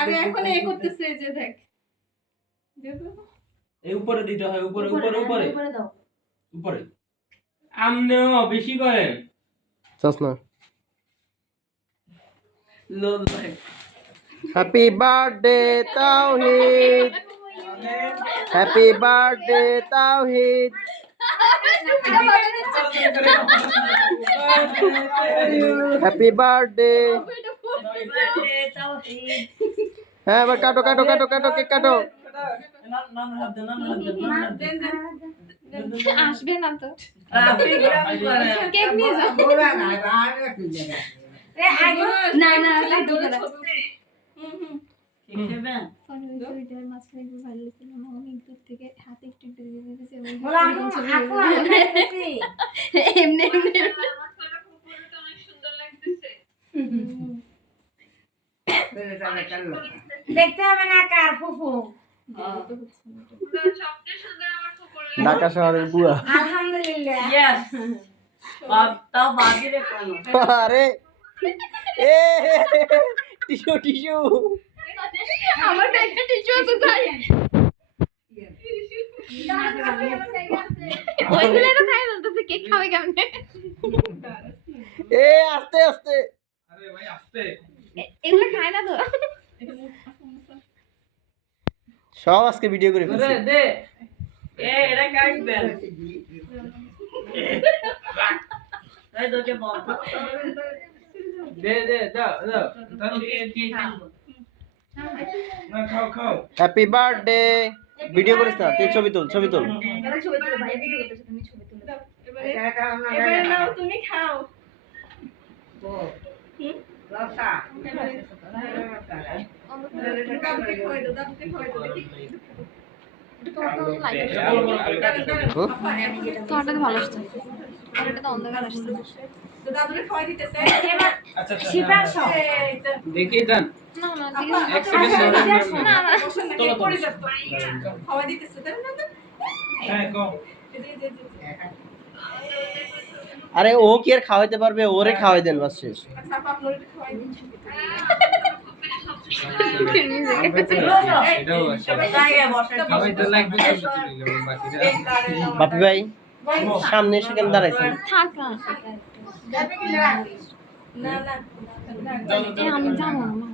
আমি এখন এই করতেছি যে দেখ এই উপরে দিতে হয় উপরে উপরে উপরে উপরে দাও উপরে আমনেও বেশি করেন চাস না lol happy birthday Tawhid happy birthday Tawhid happy birthday হ্যাঁ এবার কাটো কাটো কাটো কাটো কেক কাটো আসবে না তো কেক নিয়ে যাও না না লাড্ডু খালা দেখতে হবে না কার ফুফু ঢাকা শহরের বুয়া আলহামদুলিল্লাহ আরে এ টিস্যু টিস্যু আমার ব্যাগে টিস্যু আছে তাই ওইগুলো তো খাই বলতেছে কেক খাবে কেমনে এ আস্তে আস্তে আরে ভাই আস্তে এগুলো খায় না তো সব আজকে ভিডিও করে ফেলছি দে এটা কাটবে এই তোকে বল দে দে দাও দাও তাহলে কি না খাও খাও হ্যাপি বার্থডে ভিডিও করিস না তুই ছবি তুল ছবি তুল এবার ছবি তুলো ভাই ভিডিও করতেছ তুমি ছবি তুলো এবারে নাও তুমি খাও লতা দাদুকে খাওয়াই দাও দাদুকে খাওয়াই দাও দেখি তোমারটা তো ভালো আসছে আর এটা তো অন্ধকার আসছে তো দাদুকে খাওয়াই দিতেছে এবার আচ্ছা শিপার সব দেখি দেন না না এক সেকেন্ড না না তোলো পড়ে যাবে খাওয়াই দিতেছে তাই না হ্যাঁ কম আরে ও কি আর খাওয়াইতে পারবে ওরে খাওয়াই দেন বাস শেষ আচ্ছা আপনার এটা খাওয়াই দিচ্ছি এটাও আছে সবাই তো লাগবে বাপি ভাই সামনে এসে কেন দাঁড়াইছেন থাক না না না আমি জানো না